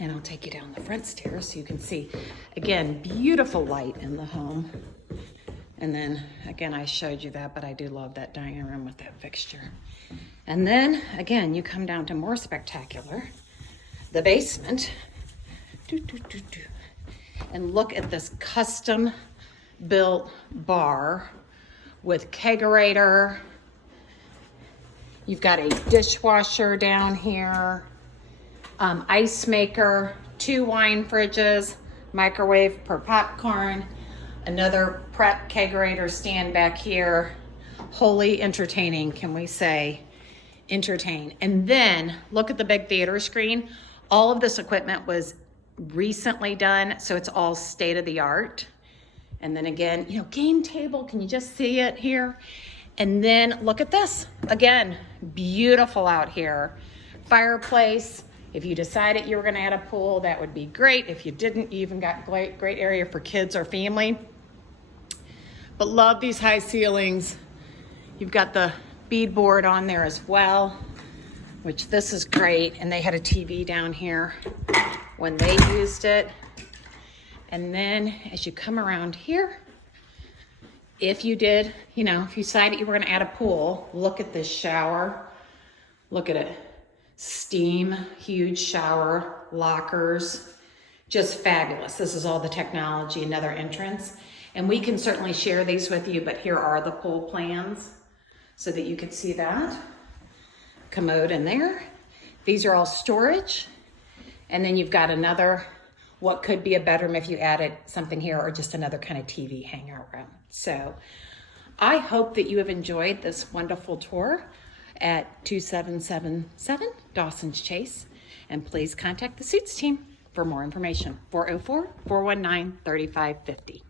And I'll take you down the front stairs so you can see, again, beautiful light in the home. And then, again, I showed you that, but I do love that dining room with that fixture. And then, again, you come down to more spectacular, the basement. And look at this custom built bar with kegerator. You've got a dishwasher down here, ice maker, 2 wine fridges, microwave for popcorn, another prep kegerator stand back here. Wholly entertaining, can we say? Entertain. And then look at the big theater screen. All of this equipment was recently done, so it's all state of the art. And then again, you know, game table, can you just see it here? And then look at this. Again, beautiful out here. Fireplace. If you decided you were gonna add a pool, that would be great. If you didn't, you even got great area for kids or family. But love these high ceilings. You've got the beadboard on there as well, which this is great. And they had a TV down here when they used it. And then as you come around here, if you did, you know, if you decided you were gonna add a pool, look at this shower. Look at it. Steam, huge shower, lockers, just fabulous. This is all the technology, another entrance. And we can certainly share these with you, but here are the pool plans so that you can see that. Commode in there. These are all storage. And then you've got another, what could be a bedroom if you added something here, or just another kind of TV hangout room. So I hope that you have enjoyed this wonderful tour at 2777 Dawson's Chase. And please contact the Suits team for more information. 404-419-3550.